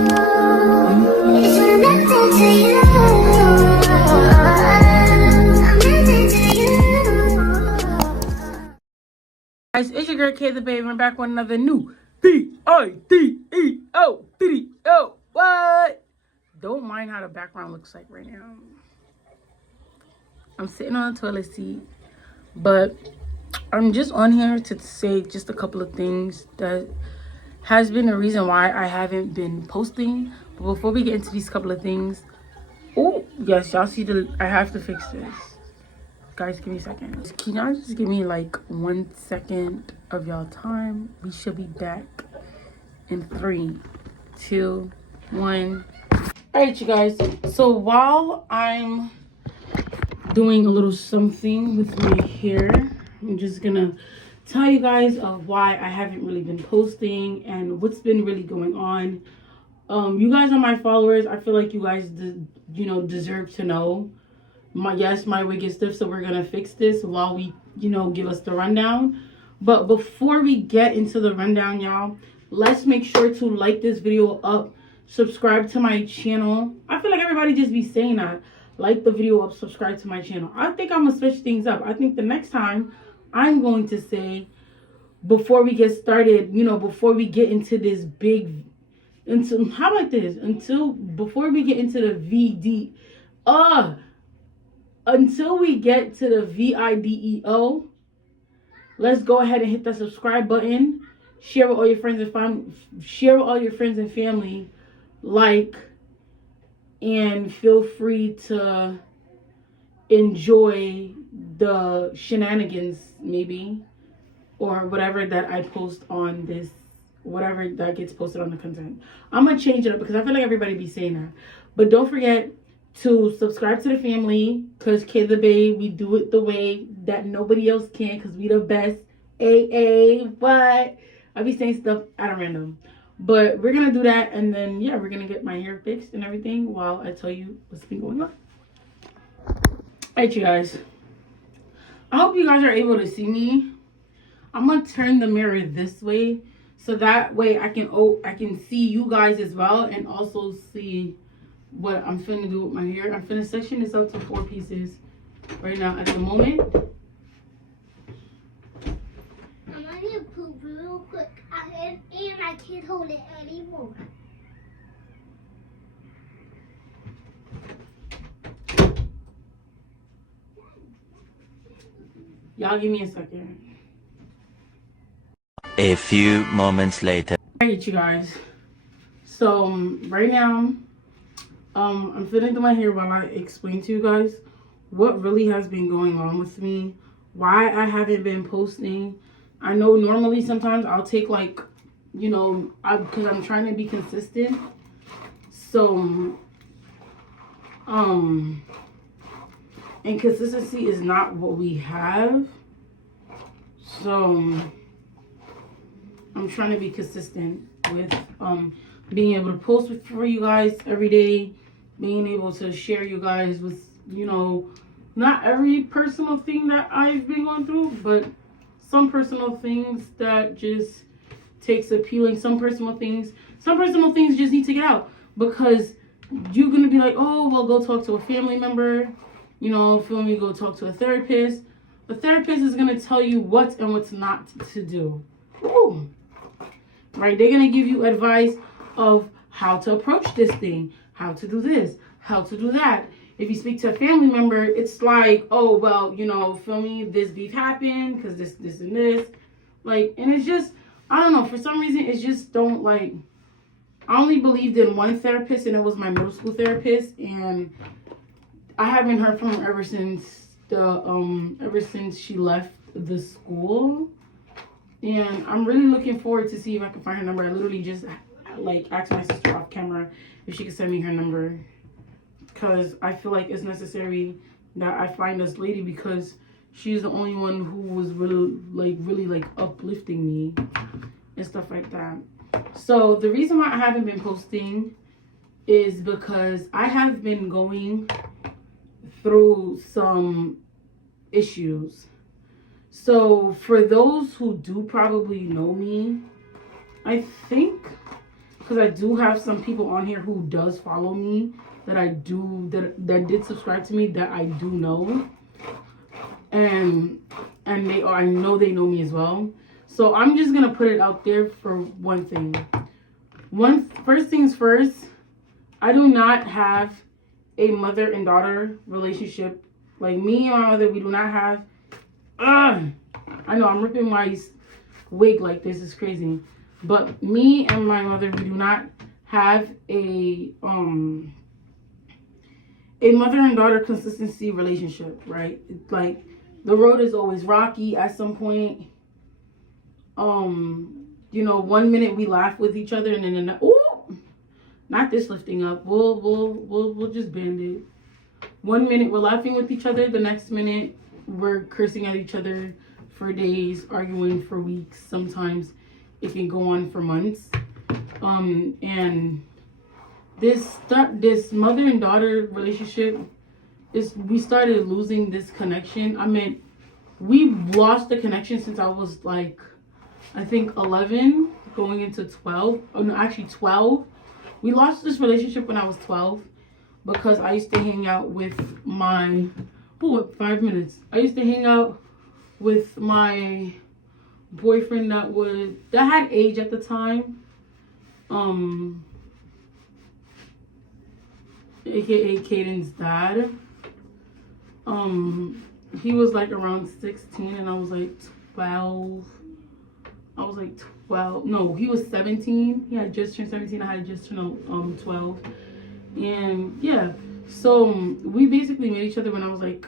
It's connected to you. Connected to you. Guys, it's your girl Kay the Baby. I'm back with another new video video. What? Don't mind how the background looks like right now. I'm sitting on the toilet seat, but I'm just on here to say just a couple of things that has been the reason why I haven't been posting. But before we get into these couple of things, oh yes, y'all see I have to fix this. Guys, give me a second. Can y'all just give me like 1 second of y'all time? We should be back in 3, 2, 1. All right, you guys. So while I'm doing a little something with my hair, I'm just gonna tell you guys of why I haven't really been posting and what's been really going on. You guys are my followers. I feel like you guys deserve to know. My wig is stiff, so we're gonna fix this while we give us the rundown. But before we get into the rundown, y'all, let's make sure to like this video up, subscribe to my channel. I feel like everybody just be saying that. Like the video up, subscribe to my channel. I think I'm gonna switch things up. I think the next time I'm going to say, before we get started, before we get into this before we get into the until we get to the video, let's go ahead and hit the subscribe button. Share with all your friends and family. Like, and feel free to enjoy the shenanigans, maybe, or whatever that I post on this, whatever that gets posted on the content. I'm gonna change it up because I feel like everybody be saying that. But don't forget to subscribe to the family, because Kay the Bae, we do it the way that nobody else can, because we the best. What? I be saying stuff at a random. But we're going to do that, and then, yeah, we're going to get my hair fixed and everything while I tell you what's been going on. Alright, you guys. I hope you guys are able to see me. I'm going to turn the mirror this way, so that way I can see you guys as well, and also see what I'm finna do with my hair. I'm finna section this up to 4 pieces right now at the moment. I'm gonna poop real quick, and I can't hold it anymore. Y'all give me a second. A few moments later. Alright, you guys. So right now, I'm finna do my hair while I explain to you guys what really has been going on with me, why I haven't been posting. I know normally sometimes I'll take like, because I'm trying to be consistent. So, and consistency is not what we have. So, I'm trying to be consistent with being able to post for you guys every day, being able to share you guys with, not every personal thing that I've been going through, but some personal things that just takes appealing. Some personal things just need to get out, because you're going to be like, oh, well, go talk to a family member, go talk to a therapist. The therapist is going to tell you what and what's not to do. Ooh. Right? They're going to give you advice of how to approach this thing, how to do this, how to do that. If you speak to a family member, it's like, oh, well, this beef happened because this, and this. Like, and it's just, I don't know, for some reason, it's just don't, like, I only believed in one therapist, and it was my middle school therapist, and I haven't heard from her ever since she left the school. And I'm really looking forward to see if I can find her number. I literally just, asked my sister off camera if she could send me her number, because I feel like it's necessary that I find this lady, because she's the only one who was really uplifting me and stuff like that. So the reason why I haven't been posting is because I have been going through some issues. So for those who do probably know me, I think because I do have some people on here who does follow me that did subscribe to me that I do know, and I know they know me as well. So I'm just gonna put it out there for one thing. First things first, I do not have a mother and daughter relationship. Like, me and my mother, we do not have. I know I'm ripping my wig like this is crazy, but me and my mother, we do not have a mother and daughter consistency relationship, right? It's like the road is always rocky at some point. You know, 1 minute we laugh with each other, and then not this lifting up. We'll just bend it. 1 minute we're laughing with each other, the next minute we're cursing at each other for days, arguing for weeks. Sometimes it can go on for months. And this mother and daughter relationship we started losing this connection. I mean, we've lost the connection since I was like, I think 11 going into 12. Oh no, actually 12. We lost this relationship when I was 12 because I used to hang out with my 5 minutes. I used to hang out with my boyfriend that had age at the time. AKA Caden's dad. He was like around 16 and I was like 12. I was like 12. No, he was 17. He had just turned 17. I had just turned 12. And yeah, so we basically met each other when I was like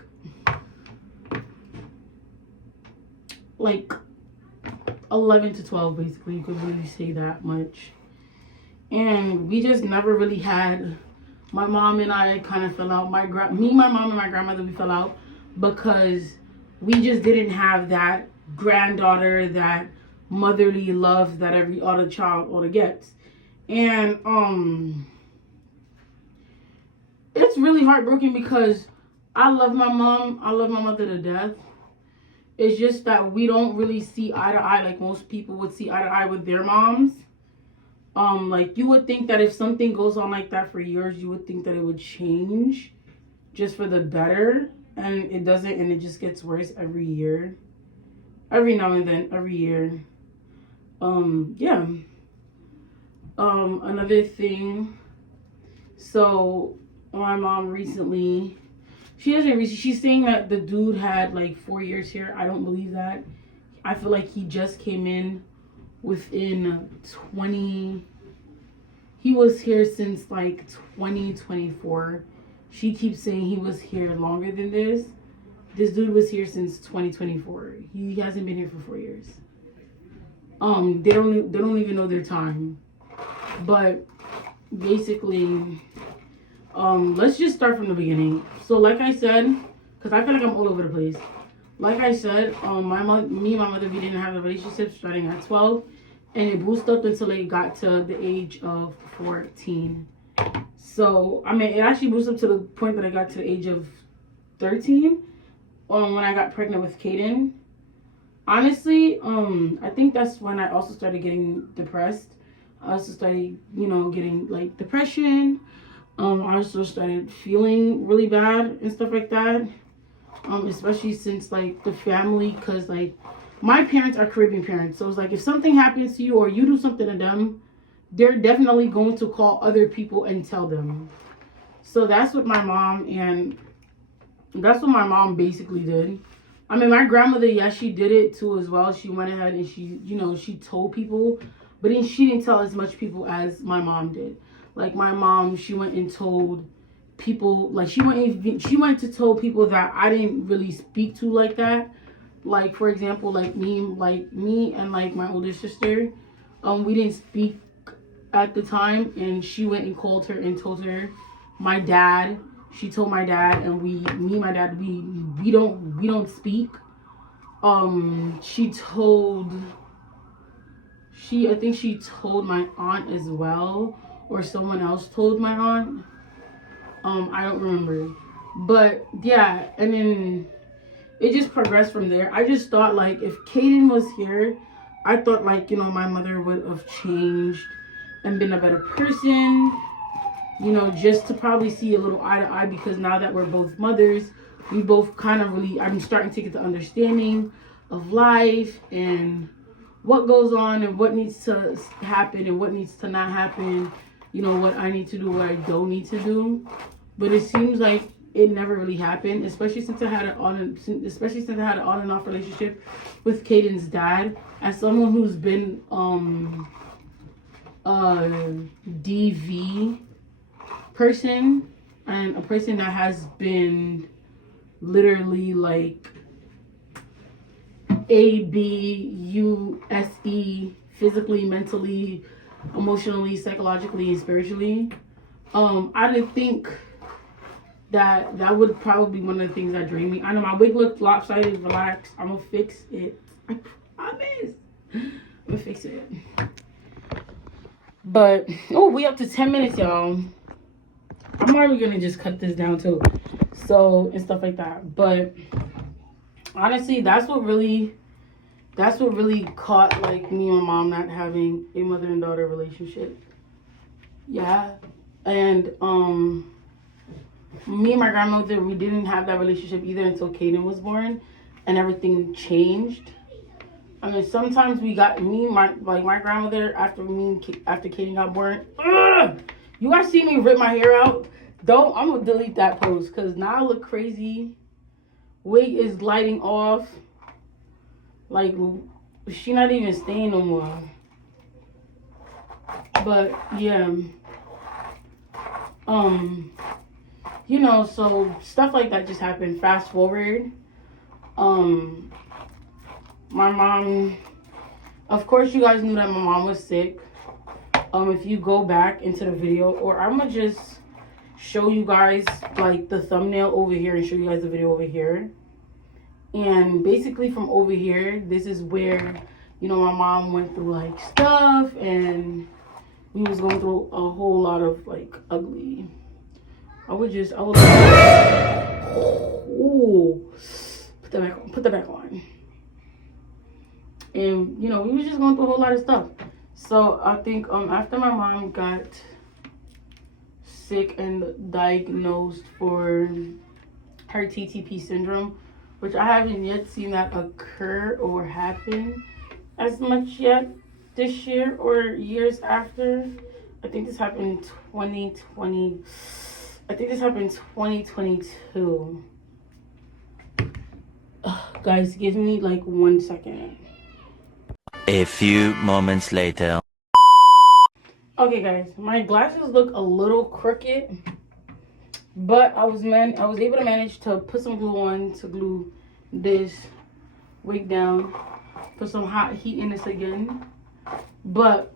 11 to 12, basically. You could really say that much. And we just never really had. My mom and I kind of fell out. My mom and my grandmother, we fell out because we just didn't have that granddaughter, that motherly love that every other child ought to get. And it's really heartbroken because I love my mom. I love my mother to death. It's just that we don't really see eye to eye like most people would see eye to eye with their moms. Like, you would think that if something goes on like that for years, you would think that it would change just for the better, and it doesn't, and it just gets worse every year. Every now and then, every year. Yeah. Another thing, so my mom recently, she's saying that the dude had like 4 years here. I don't believe that. I feel like he just came in within he was here since like 2024. She keeps saying he was here longer than this. This dude was here since 2024. He hasn't been here for 4 years. They don't even know their time. But basically, let's just start from the beginning. So like I said, because I feel like I'm all over the place. Like I said, me and my mother, we didn't have a relationship starting at 12. And it boosted up until it got to the age of 14. So, I mean, it actually boosted up to the point that I got to the age of 13. When I got pregnant with Caden. Honestly, I think that's when I also started getting depressed. I also started, getting like depression. I also started feeling really bad and stuff like that. Especially since like the family, because like my parents are Caribbean parents. So it's like if something happens to you or you do something to them, they're definitely going to call other people and tell them. So that's what my mom basically did. I mean, my grandmother, yes, she did it too as well. She went ahead and she told people, but then she didn't tell as much people as my mom did. Like my mom, she went and told people, like she went to tell people that I didn't really speak to like that. Like, for example, like me and like my older sister, we didn't speak at the time, and she went and called her and told her. My dad, she told my dad, and my dad, we don't speak. I think she told my aunt as well, or someone else told my aunt. I don't remember, but yeah, and then it just progressed from there. I just thought like if Caden was here, I thought like, my mother would have changed and been a better person, you know, just to probably see a little eye to eye, because now that we're both mothers, we both kind of really, I'm starting to get the understanding of life and what goes on and what needs to happen and what needs to not happen, you know, what I need to do, what I don't need to do. But it seems like it never really happened, especially since I had an on and off relationship with Caden's dad. As someone who's been a DV person and a person that has been literally like ABUSE, physically, mentally, emotionally, psychologically, and spiritually, I didn't think that would probably be one of the things that drained me. I know my wig looked lopsided. Relax, I'm gonna fix it. I promise. I'm gonna fix it. But we up to 10 minutes, y'all. I'm already gonna just cut this down too, so and stuff like that. But honestly, that's what really caught like me and my mom not having a mother and daughter relationship. Yeah, and me and my grandmother, we didn't have that relationship either until Caden was born, and everything changed. I mean, sometimes we got my grandmother after Caden got born. You guys see me rip my hair out? I'm gonna delete that post because now I look crazy. Wig is lighting off. Like, she not even staying no more. But yeah, you know, so stuff like that just happened. Fast forward, my mom, of course you guys knew that my mom was sick. If you go back into the video, or I'm gonna just show you guys like the thumbnail over here and show you guys the video over here. And basically from over here, this is where, you know, my mom went through like stuff, and we was going through a whole lot of like ugly. Ooh, put that back on. And you know, we was just going through a whole lot of stuff. So I think after my mom got sick and diagnosed for her TTP syndrome, which I haven't yet seen that occur or happen as much yet this year or years after. I think this happened in 2020. I think this happened in 2022. Guys, give me like 1 second. A few moments later. Okay, guys, my glasses look a little crooked, but I was able to manage to put some glue on to glue this wig down, put some hot heat in this again. But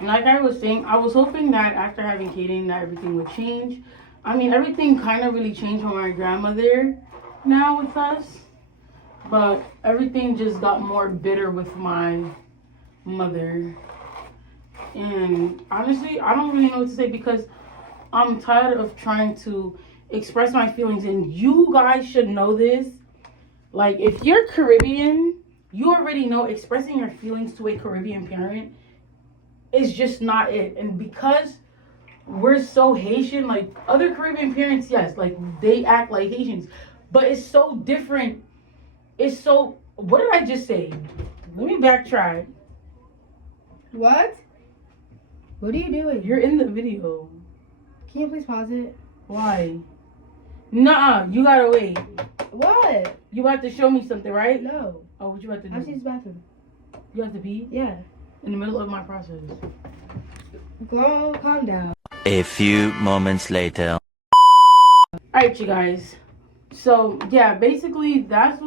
like I was saying, I was hoping that after having Caden that everything would change. I mean, everything kind of really changed with my grandmother now with us, but everything just got more bitter with my mother. And honestly, I don't really know what to say, because I'm tired of trying to express my feelings, and you guys should know this. Like, if you're Caribbean, you already know expressing your feelings to a Caribbean parent is just not it. And because we're so Haitian, like other Caribbean parents, yes, like they act like Haitians, but it's so different. It's so, what did I just say? Let me backtrack. What? What are you doing? You're in the video. Can you please pause it? Why? Nuh-uh, you gotta wait. What? You about to show me something, right? No. Oh, what you about to do? I'm to use the bathroom. You have to pee? Yeah. In the middle of my process. Girl, calm down. A few moments later. Alright, you guys. So, yeah, basically, that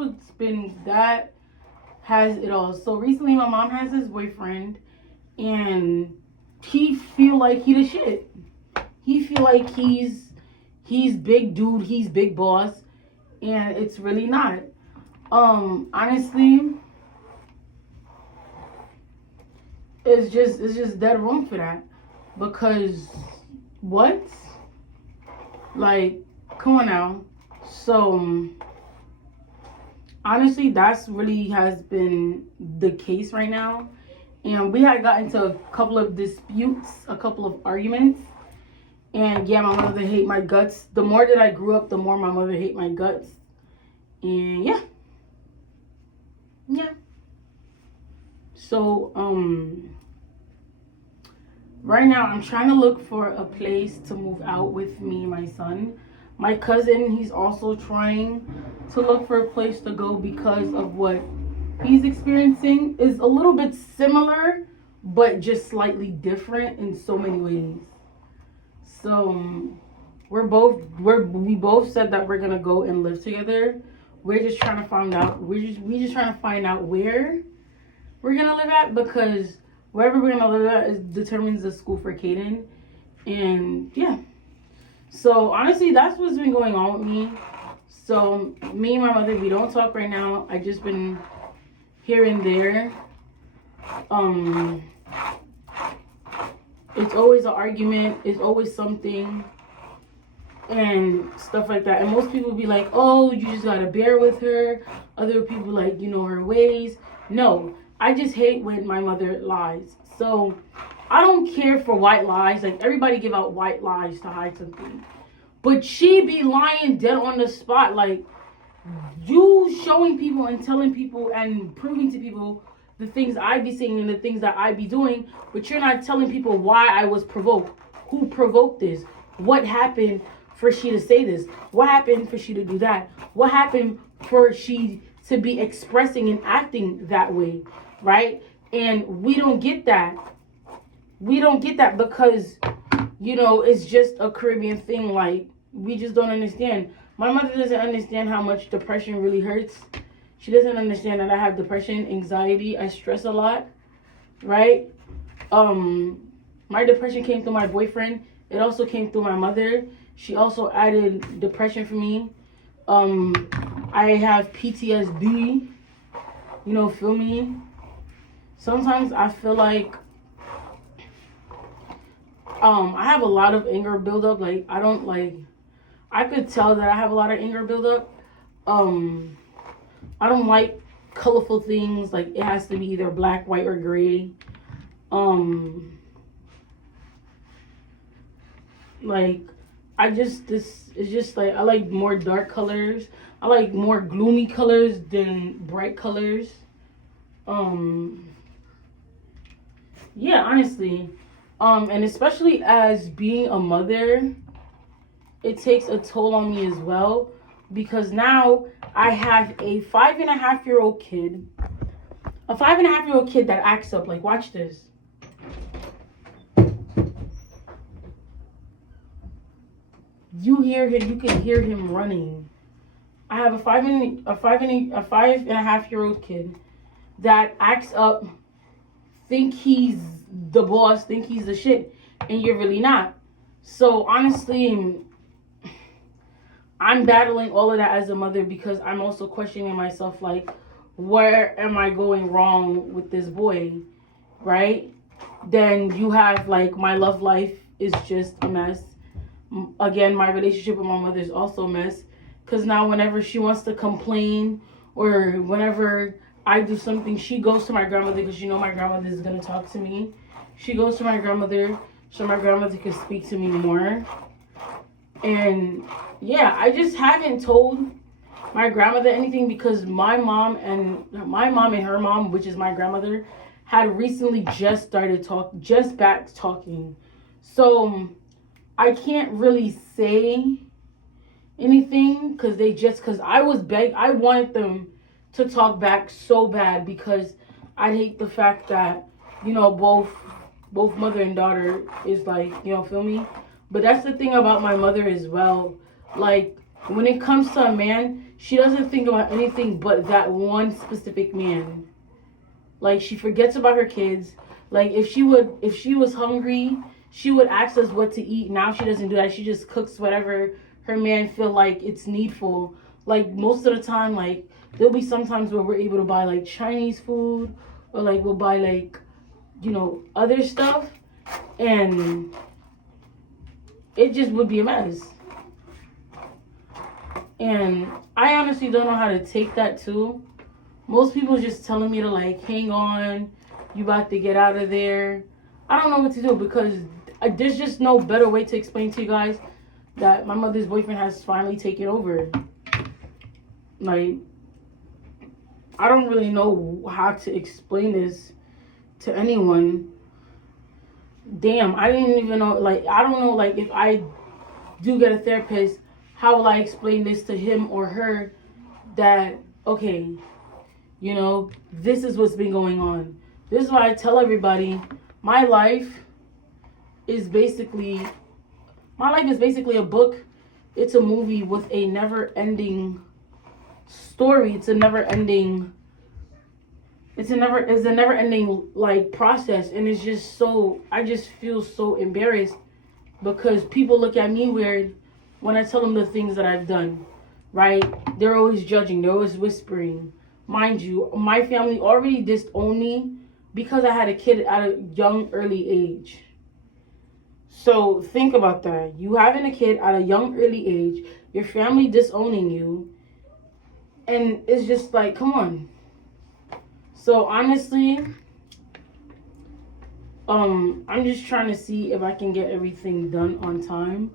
has it all. So, recently, my mom has this boyfriend, and he feel like he the shit. He feel like he's big dude, he's big boss, and it's really not. Honestly, it's just dead wrong for that. Because what? Like, come on now. So honestly, that's really has been the case right now. And we had gotten into a couple of disputes, a couple of arguments. And yeah, my mother hate my guts. The more that I grew up, the more my mother hate my guts. And yeah. Yeah. So, right now I'm trying to look for a place to move out with me and my son. My cousin, he's also trying to look for a place to go because of what he's experiencing is a little bit similar, but just slightly different in so many ways. So we both said that we're gonna go and live together. We're just trying to find out. We just trying to find out where we're gonna live at, because wherever we're gonna live at determines the school for Caden. And yeah. So honestly, that's what's been going on with me. So me and my mother, we don't talk right now. I just been here and there. It's always an argument. It's always something and stuff like that. And most people be like, oh, you just gotta bear with her. Other people like, you know, her ways. No, I just hate when my mother lies. So I don't care for white lies. Like, everybody give out white lies to hide something. But she be lying dead on the spot. Like, you showing people and telling people and proving to people the things I be saying and the things that I be doing, but you're not telling people why I was provoked. Who provoked this? What happened for she to say this? What happened for she to do that? What happened for she to be expressing and acting that way, right? And we don't get that. We don't get that because, you know, it's just a Caribbean thing. Like, we just don't understand. My mother doesn't understand how much depression really hurts. She doesn't understand that I have depression, anxiety, I stress a lot, right? My depression came through my boyfriend. It also came through my mother. She also added depression for me. I have PTSD, you know, feel me? Sometimes I feel like I have a lot of anger buildup. Like, I could tell that I have a lot of anger buildup. I don't like colorful things. Like, it has to be either black, white, or gray. Like, it's just like, I like more dark colors. I like more gloomy colors than bright colors. Yeah, honestly. And especially as being a mother, it takes a toll on me as well, because now I have a 5.5-year-old kid. A 5.5-year-old kid that acts up. Like, watch this. You hear him, you can hear him running. I have a 5.5-year-old kid that acts up, think he's the boss, think he's the shit, and you're really not. So honestly, I'm battling all of that as a mother, because I'm also questioning myself, like, where am I going wrong with this boy, right? Then you have, like, my love life is just a mess. Again, my relationship with my mother is also a mess, because now whenever she wants to complain or whenever I do something, she goes to my grandmother, because you know my grandmother is going to talk to me. She goes to my grandmother so my grandmother can speak to me more. And yeah, I just haven't told my grandmother anything, because my mom and her mom, which is my grandmother, had recently just back talking. So I can't really say anything, because I wanted them to talk back so bad, because I hate the fact that, you know, both mother and daughter is like, you know, feel me? But that's the thing about my mother as well. Like, when it comes to a man, she doesn't think about anything but that one specific man. Like, she forgets about her kids. Like, if she was hungry, she would ask us what to eat. Now she doesn't do that. She just cooks whatever her man feel like it's needful. Like, most of the time, like, there'll be some times where we're able to buy, like, Chinese food, or, like, we'll buy, like, you know, other stuff, and it just would be a mess. And I honestly don't know how to take that too. Most people just telling me to, like, hang on, You about to get out of there. I don't know what to do because there's just no better way to explain to you guys that my mother's boyfriend has finally taken over. Like, I don't really know how to explain this to anyone. Damn, I didn't even know, like, I don't know, like, if I do get a therapist, how will I explain this to him or her that, okay, you know, this is what's been going on. This is why I tell everybody, my life is basically a book. It's a movie with a never-ending story. It's a never-ending like process, and it's just so, I just feel so embarrassed because people look at me weird when I tell them the things that I've done, right? They're always judging, they're always whispering. Mind you, my family already disowned me because I had a kid at a young, early age. So think about that. You having a kid at a young, early age, your family disowning you, and it's just like, come on. So honestly, I'm just trying to see if I can get everything done on time.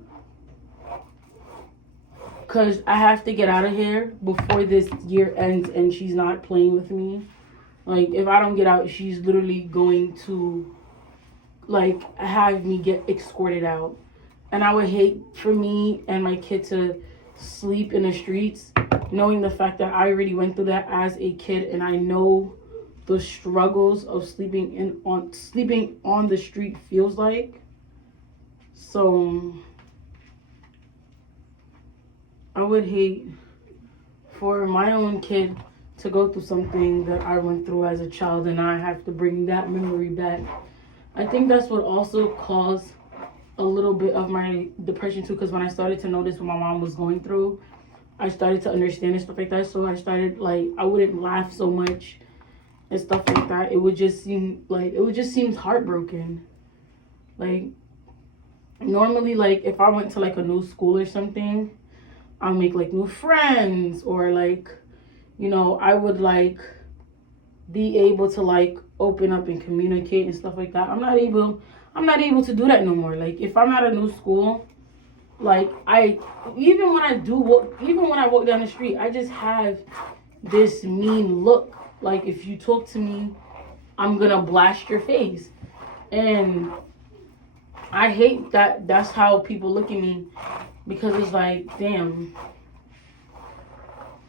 Because I have to get out of here before this year ends and she's not playing with me. Like, if I don't get out, she's literally going to, like, have me get escorted out. And I would hate for me and my kid to sleep in the streets, knowing the fact that I already went through that as a kid, and I know the struggles of sleeping on the street feels like. So I would hate for my own kid to go through something that I went through as a child, and I have to bring that memory back. I think that's what also caused a little bit of my depression too, because when I started to notice what my mom was going through, I started to understand and stuff like that. So I started, like, I wouldn't laugh so much and stuff like that. It would just seem heartbroken. Like, normally, like, if I went to like a new school or something, I'll make like new friends, or like, you know, I would like be able to like open up and communicate and stuff like that. I'm not able to do that no more. Like, if I'm at a new school, like, even when I walk down the street, I just have this mean look. Like, if you talk to me, I'm gonna blast your face. And I hate that that's how people look at me, because it's like, damn,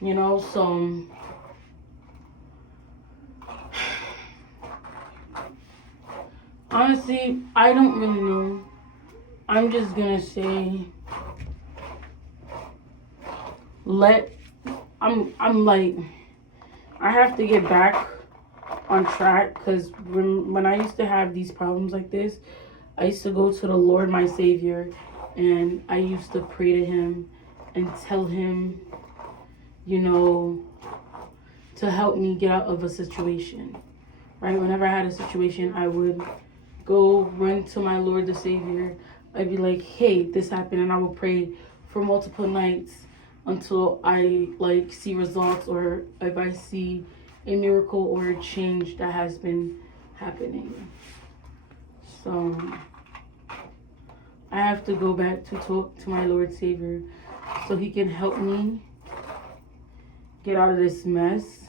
you know. So honestly, I don't really know. I'm just gonna say, I'm like, I have to get back on track, because when I used to have these problems like this, I used to go to the Lord, my Savior, and I used to pray to him and tell him, you know, to help me get out of a situation, right? Whenever I had a situation, I would go run to my Lord, the Savior. I'd be like, hey, this happened, and I would pray for multiple nights until I like see results, or if I see a miracle or a change that has been happening. So I have to go back to talk to my Lord Savior so he can help me get out of this mess,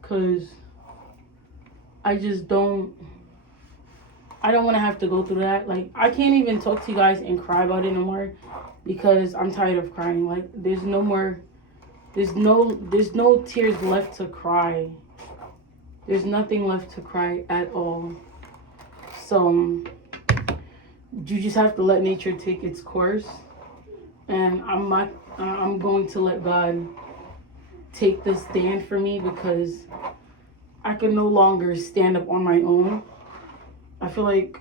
because I don't want to have to go through that. Like, I can't even talk to you guys and cry about it no more, because I'm tired of crying. Like, there's no tears left to cry. There's nothing left to cry at all. So you just have to let nature take its course, and I'm going to let God take the stand for me, because I can no longer stand up on my own. I feel like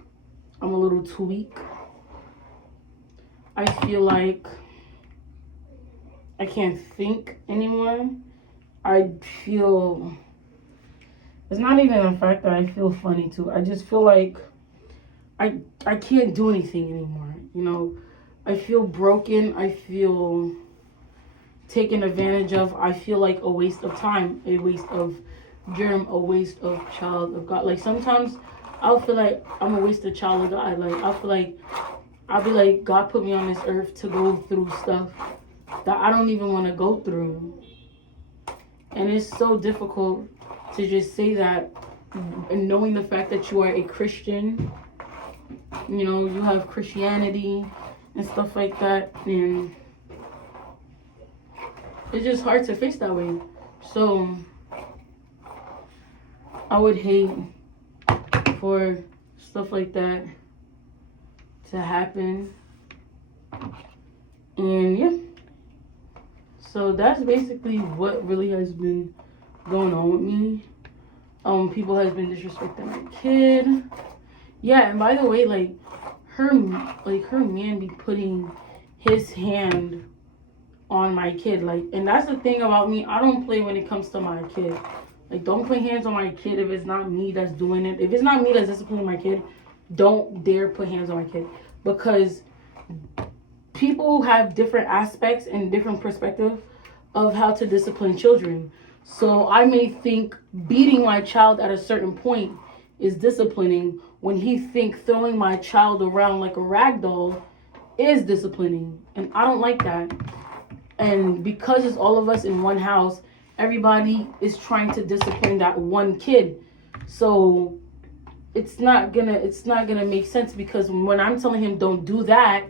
I'm a little too weak. I feel like I can't think anymore. I feel, it's not even the fact that I feel funny too. I just feel like I can't do anything anymore. You know, I feel broken. I feel taken advantage of. I feel like a waste of time, a waste of germ a waste of child of God. Like sometimes I'll feel like I'm a waste of child of God. Like I feel like I'll be like, God put me on this earth to go through stuff that I don't even want to go through. And it's so difficult to just say that, and knowing the fact that you are a Christian, you know, you have Christianity and stuff like that, and it's just hard to face that way. So I would hate for stuff like that to happen. And yeah, so that's basically what really has been going on with me. People has been disrespecting my kid. Yeah, and by the way, like her man be putting his hand on my kid. Like, and that's the thing about me, I don't play when it comes to my kid. Like, don't put hands on my kid if it's not me that's doing it. If it's not me that's disciplining my kid, don't dare put hands on my kid. Because people have different aspects and different perspective of how to discipline children. So I may think beating my child at a certain point is disciplining, when he think throwing my child around like a rag doll is disciplining. And I don't like that. And because it's all of us in one house, everybody is trying to discipline that one kid. So it's not gonna make sense, because when I'm telling him don't do that,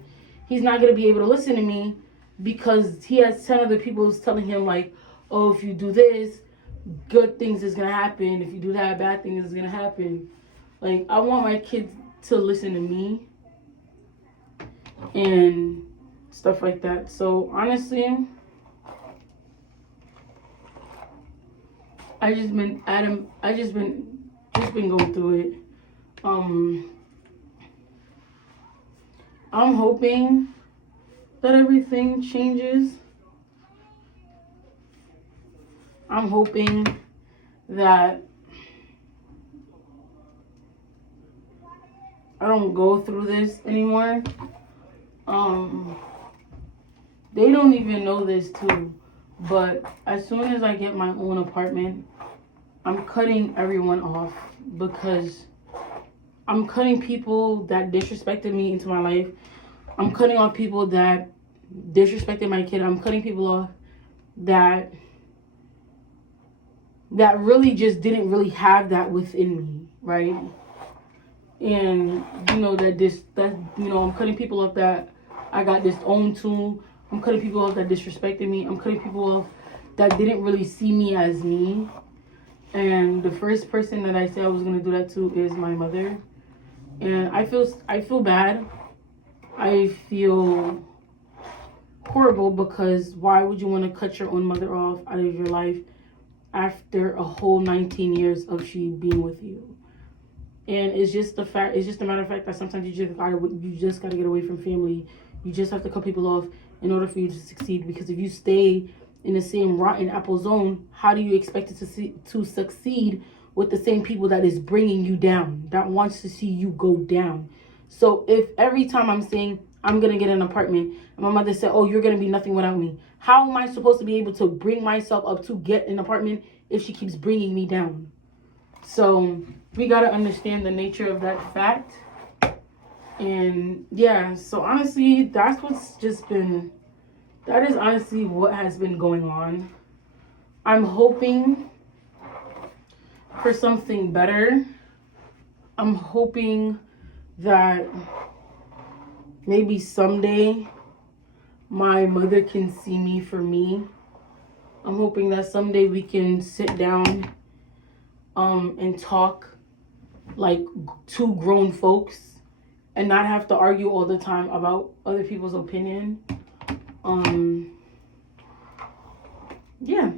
he's not gonna be able to listen to me, because he has 10 other people who's telling him like, oh, if you do this, good things is gonna happen. If you do that, bad things is gonna happen. Like, I want my kids to listen to me and stuff like that. So honestly, I just been going through it. I'm hoping that everything changes. I'm hoping that I don't go through this anymore. They don't even know this too, but as soon as I get my own apartment, I'm cutting everyone off, because I'm cutting people that disrespected me into my life. I'm cutting off people that disrespected my kid. I'm cutting people off that really just didn't really have that within me, right? And you know I'm cutting people off that I got disowned to. I'm cutting people off that disrespected me. I'm cutting people off that didn't really see me as me. And the first person that I said I was gonna do that to is my mother. And I feel bad. I feel horrible, because why would you want to cut your own mother off out of your life after a whole 19 years of she being with you? And it's just a matter of fact that sometimes you just gotta get away from family. You just have to cut people off in order for you to succeed. Because if you stay in the same rotten apple zone, how do you expect it to succeed with the same people that is bringing you down, that wants to see you go down? So if every time I'm saying I'm gonna get an apartment and my mother said, oh, you're gonna be nothing without me, how am I supposed to be able to bring myself up to get an apartment if she keeps bringing me down? So we gotta understand the nature of that fact. And yeah, so honestly, that is honestly what has been going on. I'm hoping for something better. I'm hoping that maybe someday my mother can see me for me. I'm hoping that someday we can sit down and talk like two grown folks and not have to argue all the time about other people's opinion. Yeah.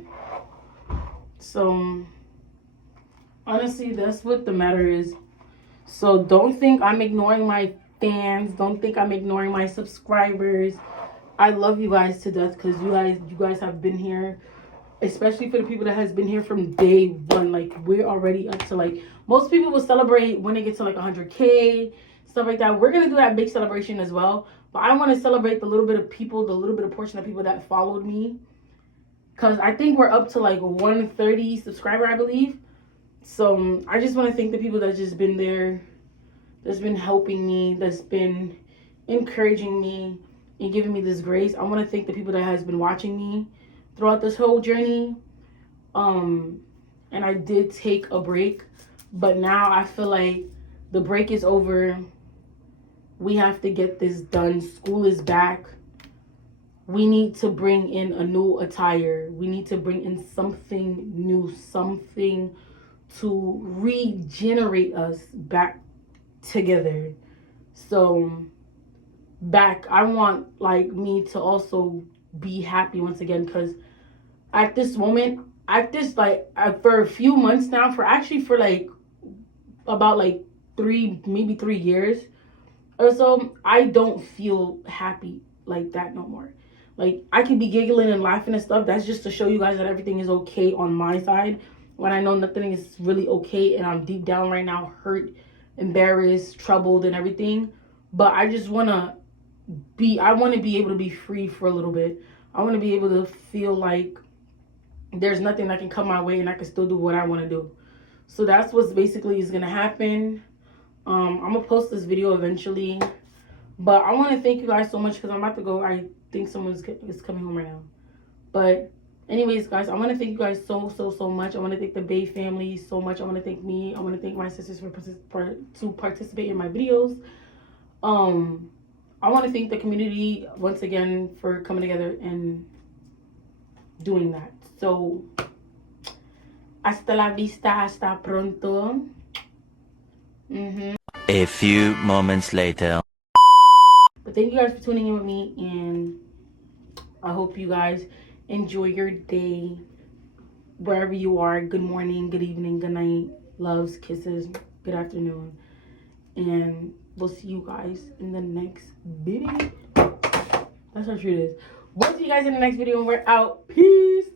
So honestly, that's what the matter is. So don't think I'm ignoring my fans. Don't think I'm ignoring my subscribers. I love you guys to death, because you guys have been here, especially for the people that has been here from day one. Like, we're already up to, like, most people will celebrate when they get to like 100K, stuff like that. We're gonna do that big celebration as well, but I want to celebrate the little bit of portion of people that followed me, because I think we're up to like 130 subscriber, I believe. So I just want to thank the people that's just been there, that's been helping me, that's been encouraging me and giving me this grace. I want to thank the people that has been watching me throughout this whole journey. And I did take a break, but now I feel like the break is over. We have to get this done. School is back. We need to bring in a new attire. We need to bring in something new, something to regenerate us back together. So I want like me to also be happy once again, because at this moment, for a few months now, for like about like 3 years or so, I don't feel happy like that no more. Like, I can be giggling and laughing and stuff. That's just to show you guys that everything is okay on my side, when I know nothing is really okay and I'm deep down right now hurt, embarrassed, troubled and everything. But I just want to be able to be free for a little bit. I want to be able to feel like there's nothing that can come my way and I can still do what I want to do. So that's what's basically is going to happen. I'm going to post this video eventually. But I want to thank you guys so much, because I'm about to go. I think someone is coming home right now. But anyways, guys, I want to thank you guys so much. I want to thank the Bay family so much. I want to thank me. I want to thank my sisters to participate in my videos. I want to thank the community once again for coming together and doing that. So, hasta la vista, hasta pronto. A few moments later. But thank you guys for tuning in with me, and I hope you guys enjoy your day wherever you are. Good morning, good evening, good night, loves, kisses, good afternoon, and we'll see you guys in the next video. That's how true it is. We'll see you guys in the next video, and we're out. Peace.